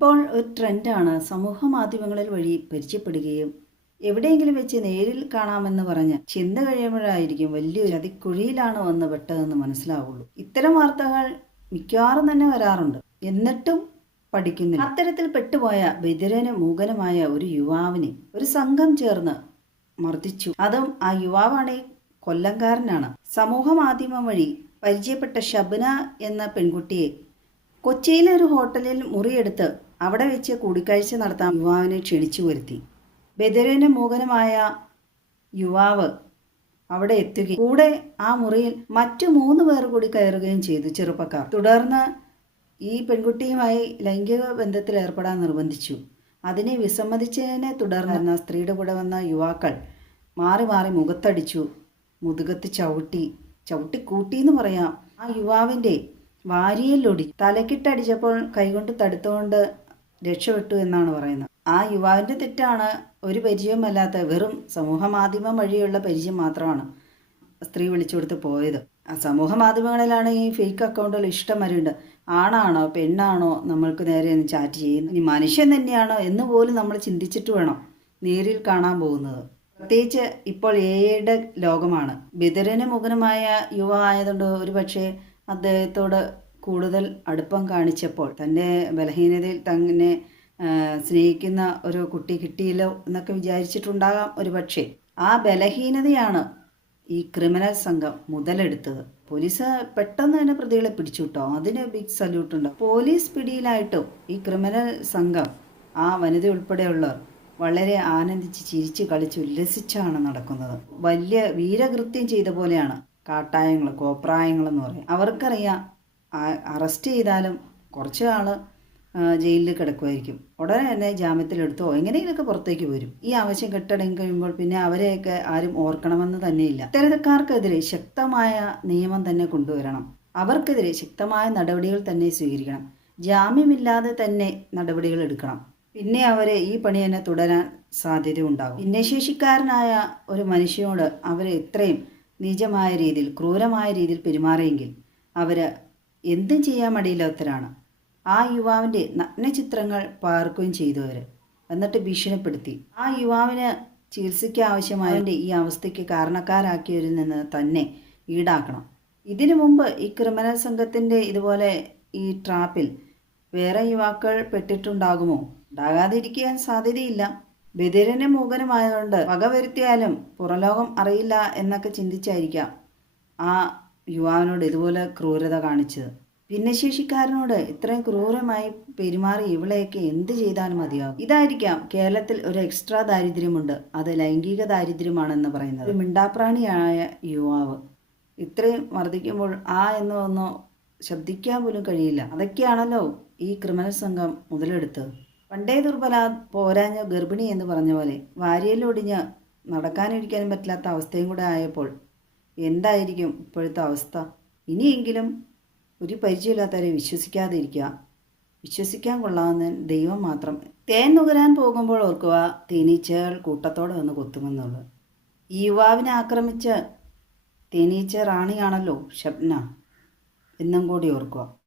ഇപ്പോൾ ഒരു ട്രെൻഡാണ് സമൂഹ മാധ്യമങ്ങളിൽ വഴി പരിചയപ്പെടുകയും എവിടെയെങ്കിലും വെച്ച് നേരിൽ കാണാമെന്ന് പറഞ്ഞ് ചെന്ന് കഴിയുമ്പോഴായിരിക്കും വലിയൊരു അതിക്കുഴിയിലാണ് വന്ന് പെട്ടതെന്ന് മനസ്സിലാവുള്ളൂ. ഇത്തരം വാർത്തകൾ മിക്കവാറും തന്നെ വരാറുണ്ട്. എന്നിട്ടും പഠിക്കുന്നില്ല. അത്തരത്തിൽ പെട്ടുപോയ ബധിരന് മൂകനുമായ ഒരു യുവാവിനെ ഒരു സംഘം ചേർന്ന് മർദ്ദിച്ചു. അതും ആ യുവാവാണെ കൊല്ലംകാരനാണ്. സമൂഹ മാധ്യമം വഴി പരിചയപ്പെട്ട ഷബ്ന എന്ന പെൺകുട്ടിയെ കൊച്ചിയിലെ ഒരു ഹോട്ടലിൽ മുറിയെടുത്ത് അവിടെ വെച്ച് കൂടിക്കാഴ്ച നടത്താൻ യുവാവിനെ ക്ഷണിച്ചു വരുത്തി. ബധിരനും മൂകനുമായ യുവാവ് അവിടെ എത്തുകയും കൂടെ ആ മുറിയിൽ മറ്റു 3 പേർ കൂടി കയറുകയും ചെയ്തു, ചെറുപ്പക്കാർ. തുടർന്ന് ഈ പെൺകുട്ടിയുമായി ലൈംഗിക ബന്ധത്തിൽ ഏർപ്പെടാൻ നിർബന്ധിച്ചു. അതിനെ വിസമ്മതിച്ചതിനെ തുടർന്ന് സ്ത്രീയുടെ കൂടെ വന്ന യുവാക്കൾ മാറി മാറി മുഖത്തടിച്ചു, മുതുകത്ത് ചവിട്ടിക്കൂട്ടിയെന്ന് പറയാം. ആ യുവാവിൻ്റെ വാരിയല്ലൊടി തലക്കിട്ടടിച്ചപ്പോൾ കൈകൊണ്ട് തടുത്തുകൊണ്ട് രക്ഷപ്പെട്ടു എന്നാണ് പറയുന്നത്. ആ യുവാവിൻ്റെ തെറ്റാണ്. ഒരു പരിചയവുമല്ലാത്ത വെറും സമൂഹ മാധ്യമം വഴിയുള്ള പരിചയം മാത്രമാണ് സ്ത്രീ വിളിച്ചു കൊടുത്ത് പോയത്. ആ സമൂഹ മാധ്യമങ്ങളിലാണ് ഈ ഫേക്ക് അക്കൗണ്ടുകൾ ഇഷ്ടംവരെയുണ്ട്. ആണാണോ പെണ്ണാണോ നമ്മൾക്ക് നേരെ ചാറ്റ് ചെയ്യുന്നത്, ഇനി മനുഷ്യൻ തന്നെയാണോ എന്ന് പോലും നമ്മൾ ചിന്തിച്ചിട്ട് വേണം നേരിൽ കാണാൻ പോകുന്നത്. പ്രത്യേകിച്ച് ഇപ്പോൾ എഐയുടെ ലോകമാണ്. ബധിരന് മുഖനുമായ യുവ ആയതുകൊണ്ട് ഒരു പക്ഷേ അദ്ദേഹത്തോട് കൂടുതൽ അടുപ്പം കാണിച്ചപ്പോൾ തൻ്റെ ബലഹീനതയിൽ തന്നെ സ്നേഹിക്കുന്ന ഒരു കുട്ടി കിട്ടിയില്ലോ എന്നൊക്കെ വിചാരിച്ചിട്ടുണ്ടാകാം ഒരു പക്ഷേ. ആ ബലഹീനതയാണ് ഈ ക്രിമിനൽ സംഘം മുതലെടുത്തത്. പോലീസ് പെട്ടെന്ന് തന്നെ പ്രതികളെ പിടിച്ചു കിട്ടോ, അതിന് ബിഗ് സല്യൂട്ട് ഉണ്ട്. പോലീസ് പിടിയിലായിട്ടും ഈ ക്രിമിനൽ സംഘം ആ വനിത ഉൾപ്പെടെയുള്ളവർ വളരെ ആനന്ദിച്ച് ചിരിച്ച് കളിച്ച് ഉല്ലസിച്ചാണ് നടക്കുന്നത്. വലിയ വീരകൃത്യം ചെയ്ത പോലെയാണ് കാട്ടായങ്ങൾ, കോപ്രായങ്ങളെന്ന് പറയും. അവർക്കറിയാം അറസ്റ്റ് ചെയ്താലും കുറച്ച് നാൾ ജയിലിൽ കിടക്കുമായിരിക്കും, ഉടനെ തന്നെ ജാമ്യത്തിലെടുത്തോ എങ്ങനെയെങ്കിലുമൊക്കെ പുറത്തേക്ക് വരും. ഈ ആവശ്യം കെട്ടടങ്ങി കഴിയുമ്പോൾ പിന്നെ അവരെയൊക്കെ ആരും ഓർക്കണമെന്ന് തന്നെയില്ല. ഇത്തരക്കാർക്കെതിരെ ശക്തമായ നിയമം തന്നെ കൊണ്ടുവരണം. അവർക്കെതിരെ ശക്തമായ നടപടികൾ തന്നെ സ്വീകരിക്കണം. ജാമ്യമില്ലാതെ തന്നെ നടപടികൾ എടുക്കണം. പിന്നെ അവരെ ഈ പണി തന്നെ തുടരാൻ സാധ്യത ഉണ്ടാകും. ഭിന്നശേഷിക്കാരനായ ഒരു മനുഷ്യനോട് അവർ ഇത്രയും നീചമായ രീതിയിൽ, ക്രൂരമായ രീതിയിൽ പെരുമാറിയെങ്കിൽ അവർ എന്തും ചെയ്യാൻ മടിയില്ലാത്തവരാണ്. ആ യുവാവിൻ്റെ നഗ്നചിത്രങ്ങൾ പകർക്കുകയും ചെയ്തു അവർ, എന്നിട്ട് ഭീഷണിപ്പെടുത്തി. ആ യുവാവിന് ചികിത്സയ്ക്ക് ആവശ്യമായതിൻ്റെ ഈ അവസ്ഥയ്ക്ക് കാരണക്കാരാക്കിയവരിൽ നിന്ന് തന്നെ ഈടാക്കണം. ഇതിനു മുമ്പ് ഈ ക്രിമിനൽ സംഘത്തിൻ്റെ ഇതുപോലെ ഈ ട്രാപ്പിൽ വേറെ യുവാക്കൾ പെട്ടിട്ടുണ്ടാകുമോ? ഉണ്ടാകാതിരിക്കാൻ സാധ്യതയില്ല. ബധിരനും മൂകനുമായതുകൊണ്ട് വകവരുത്തിയാലും പുറംലോകം അറിയില്ല എന്നൊക്കെ ചിന്തിച്ചായിരിക്കാം ആ യുവാവിനോട് ഇതുപോലെ ക്രൂരത കാണിച്ചത്. ഭിന്നശേഷിക്കാരനോട് ഇത്രയും ക്രൂരമായി പെരുമാറി ഇവളെയൊക്കെ എന്ത് ചെയ്താലും മതിയാകും. ഇതായിരിക്കാം കേരളത്തിൽ ഒരു എക്സ്ട്രാ ദാരിദ്ര്യമുണ്ട്, അത് ലൈംഗിക ദാരിദ്ര്യമാണെന്ന് പറയുന്നത്. ഒരു മിണ്ടാപ്രാണിയായ യുവാവ് ഇത്രയും മർദ്ദിക്കുമ്പോൾ എന്ന് ഒന്നോ ശബ്ദിക്കാൻ പോലും കഴിയില്ല. അതൊക്കെയാണല്ലോ ഈ ക്രിമിനൽ സംഘം മുതലെടുത്തത്. പണ്ടേ ദുർബല പോരാഞ്ഞ ഗർഭിണി എന്ന് പറഞ്ഞ പോലെ വാരിയലൊടിഞ്ഞ് നടക്കാനിരിക്കാനും പറ്റാത്ത അവസ്ഥയും കൂടെ ആയപ്പോൾ എന്തായിരിക്കും ഇപ്പോഴത്തെ അവസ്ഥ? ഇനിയെങ്കിലും ഒരു പരിചയമില്ലാത്തവരെ വിശ്വസിക്കാതിരിക്കുക. വിശ്വസിക്കാൻ കൊള്ളാവുന്ന ദൈവം മാത്രം. തേൻ നുകരാൻ പോകുമ്പോൾ ഓർക്കുക, തേനീച്ചകൾ കൂട്ടത്തോടെ ഒന്ന് കൊത്തുമെന്നുള്ളത്. ഈ യുവാവിനെ ആക്രമിച്ച തേനീച്ച റാണിയാണല്ലോ ഷബ്ന എന്നും കൂടി ഓർക്കുക.